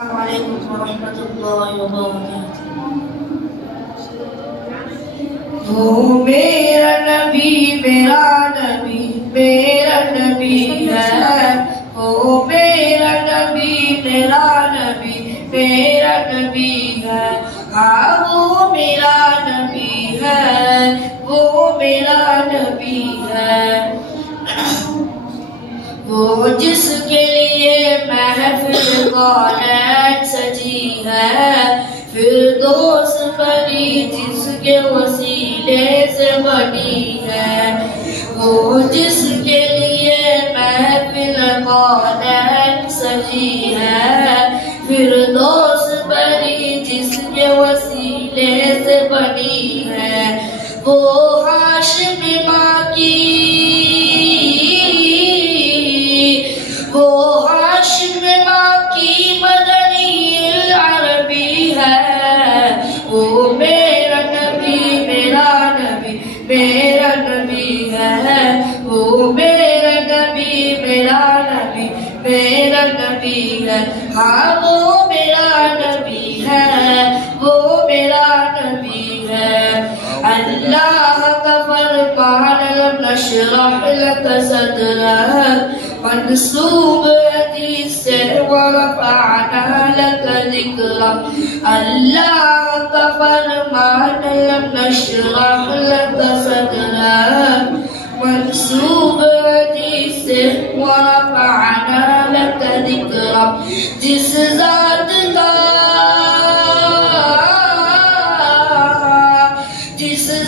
السلام علیکم ورحمۃ اللہ وبرکاتہ۔ وہ میرا نبی میرا نبی میرا نبی ہے، وہ میرا نبی میرا نبی میرا نبی ہے، ہاں وہ میرا نبی ہے، وہ میرا نبی ہے۔ وہ جس کے لیے محفل کائنات سجی ہے، فردوس بنی جس کے وسیلے سے بنی ہے۔ وہ جس کے لیے محفل کائنات سجی ہے، فردوس بنی جس کے وسیلے سے بنی ہے۔ وہ ہاشم ماں کی مدنی العربی ہے، وہ میرا نبی میرا نبی میرا نبی ہے، وہ میرا نبی میرا نبی میرا نبی ہے، ہاں وہ میرا نبی ہے، وہ میرا نبی ہے۔ اللہ کا فرمان لم نشرح لك صدرك منسوب حدیث سے ورفعنا لك ذکرک۔ اللہ کا فرمان لم نشرح لك صدرک منسوب حدیث سے ورفعنا لك ذکرک۔ جس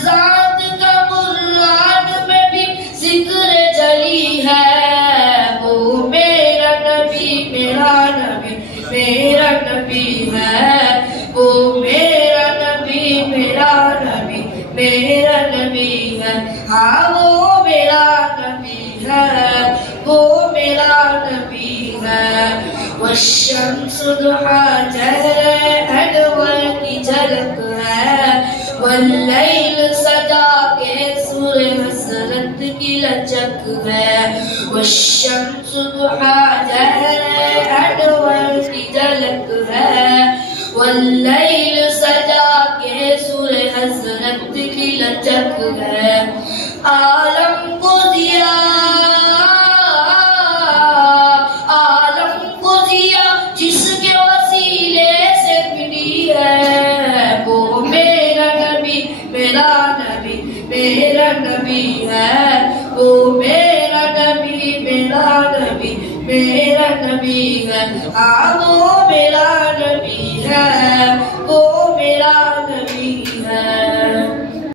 ذات کا قرآن میں بھی ذکر جلی ہے، وہ میرا نبی میرا نبی میرا نبی ہے، وہ میرا نبی میرا نبی میرا نبی ہے، ہاں وہ میرا نبی ہے، وہ میرا نبی ہے۔ والشمس ضحا چہرے انور کی جھلک ہے، واللیل سجا کے سور حسرت کی لچک ہے۔ والشمس ضحا چہرے انور کی جھلک ہے، واللیل سجا کے سور حسرت کی لچک ہے۔ عالم کو دیا جس کے وسیلے سے ملی ہے، وہ میرا نبی میرا نبی میرا نبی ہے، وہ میرا نبی میرا نبی میرا نبی ہے، ہاں وہ میرا